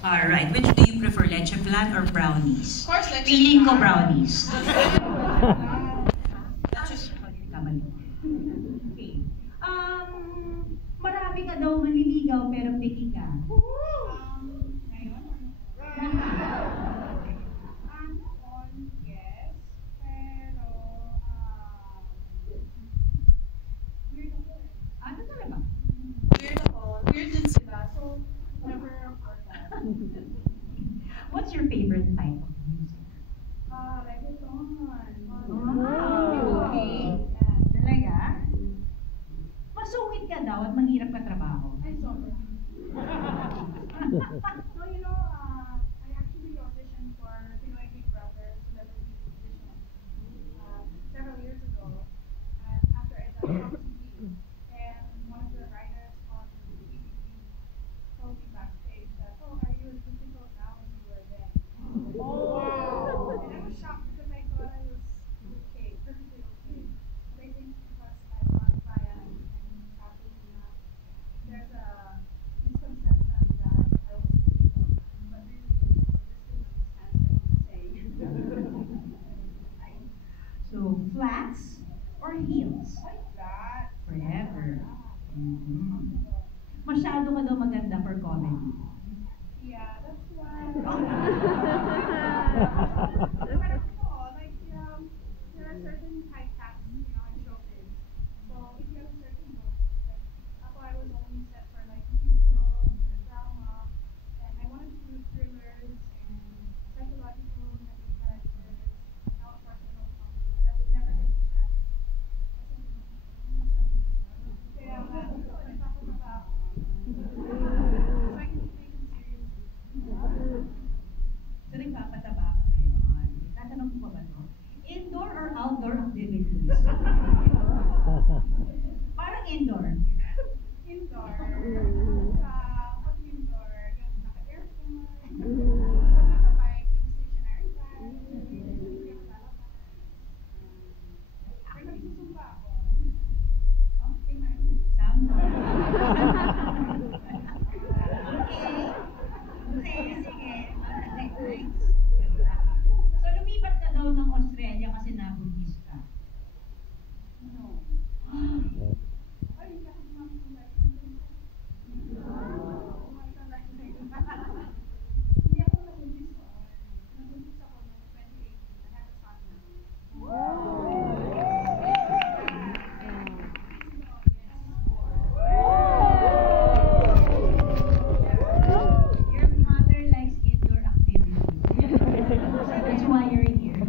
Alright, which do you prefer, leche flan or brownies? Of course, leche Feeling ko flan. brownies. That's just kamali. Okay. Marami ka daw manliligaw pero picky ka. Ngayon? Yes. Pero, weird ako eh. Ano talaga? Weird ako. Weird din sila. So, never afford that. What's your favorite type of music? Reggaeton. Okay. Talaga? Masungit ka daw at mahirap ka trabaho. I saw it. So, I actually auditioned for Pinoy Big Brother Celebrity Audition several years ago. And after I done TV, and one of the writers on TVC told me backstage that, oh, are you as difficult now as you were then? Oh! And I was shocked because I thought I was okay, perfectly okay. But I think because I'm on Bayan and absolutely not, there's a misconception that I was difficult. But really, I just didn't understand what I'm saying. So, flats or heels? Like that. Forever. Masyado ka daw maganda for comedy. Yeah, that's why. But like, there are certain typecast, in showbiz. So if you have a certain look, like, ako, I was only set for like musical or drama, and I wanted to do thrillers and psychological heavy characters. Now, of course, I know comedy, but I would never get the chance. Kaya nga, nagpapataba ako. So I can be taken seriously. So, nagpapataba ka ngayon. Tatanong ko pa ba to? Indoor or outdoor activities? Parang indoor. Indoor. Pag indoor, yung naka-aircon, pag naka-bike, yung stationary bike, yung lalabas. Pero nagsusumba ako. Okay, Sound? Okay, sige. Alright, nice. So, lumipat ka daw ng Australia kasi nabuntis ka. No. Ay, kasi sumama ko like, hindi ako nabuntis noon. Nabuntis ako noong 2018. I had a son now. Your mother likes indoor activities. That's why you're here.